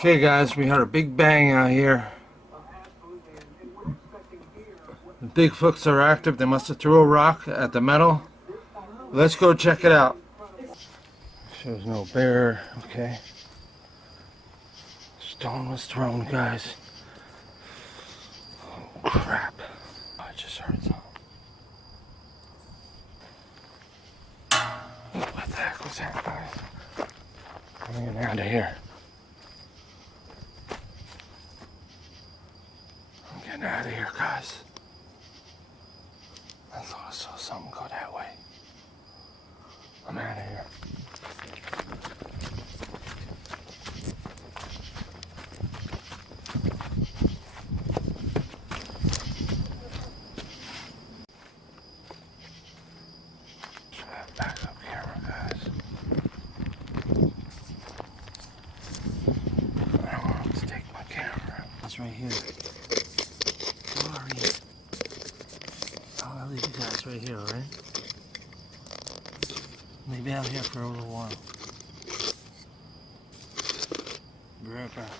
Okay guys, we heard a big bang out here. The Bigfoots are active. They must have threw a rock at the metal. Let's go check it out. Shows no bear. Okay. Stone was thrown, guys. Oh crap. I just heard something. What the heck was that, guys? I'm getting out of here. I'm getting out of here, guys. I thought I saw something go that way. I'm out of here. Back up camera, guys. I don't want to take my camera. It's right here. Where are you? I'll leave you guys right here, alright? Maybe out here for a little while. Be right back.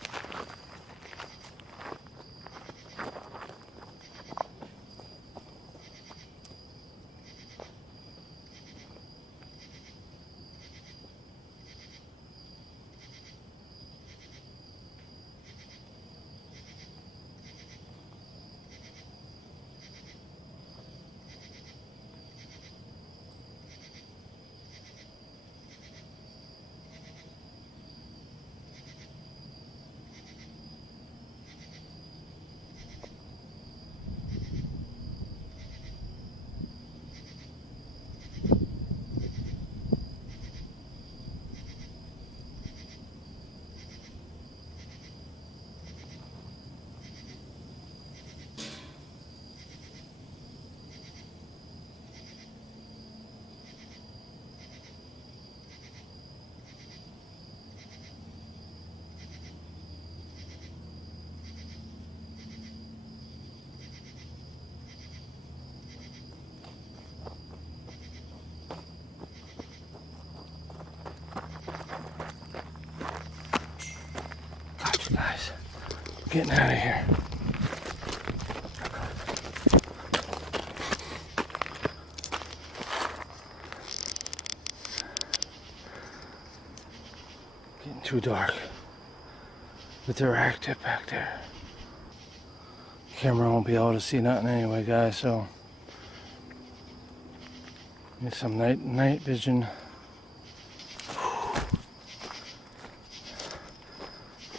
Gotcha, guys. I'm getting out of here. Getting too dark. But they're active back there. Camera won't be able to see nothing anyway, guys, so get some night vision.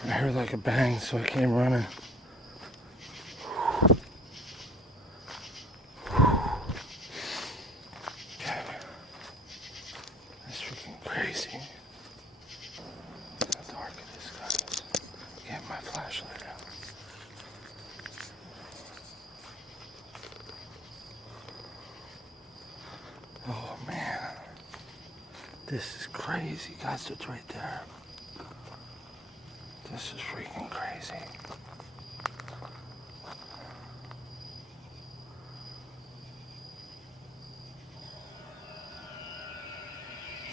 I heard like a bang, so I came running. God, that's freaking crazy. Look how dark it is, guys. Get my flashlight out. Oh man, this is crazy, guys. It's right there. This is freaking crazy.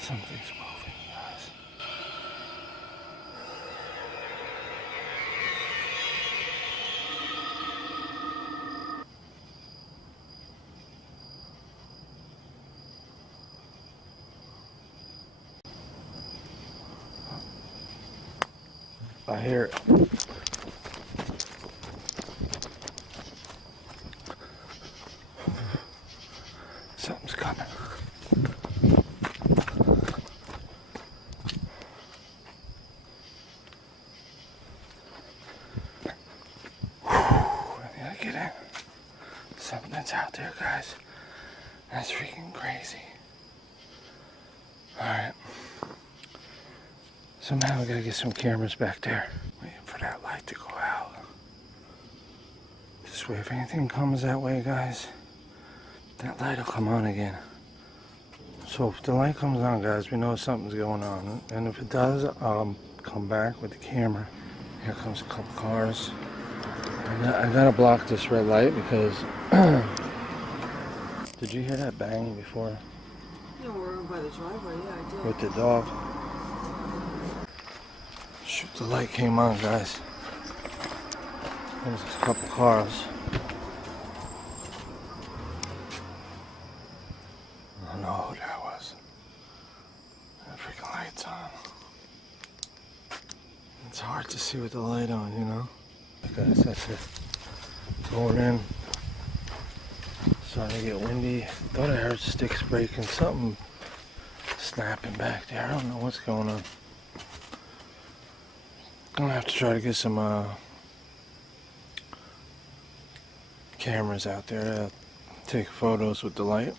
Something's moving, guys. I hear it. Something's coming. I gotta get in. Something's out there, guys. That's freaking crazy. Alright. Somehow we gotta get some cameras back there. Waiting for that light to go out. This way, if anything comes that way, guys, that light will come on again. So if the light comes on, guys, we know something's going on. And if it does, I'll come back with the camera. Here comes a couple cars. I gotta block this red light because... Did you hear that bang before? Yeah, we're by the driveway, yeah, I did. With the dog? Shoot, the light came on, guys. There's a couple cars. I don't know who that was. That freaking light's on. It's hard to see with the light on, you know? Guys, that's it. Going in. Starting to get windy. Thought I heard sticks breaking. Something snapping back there. I don't know what's going on. Gonna have to try to get some cameras out there to take photos with the light.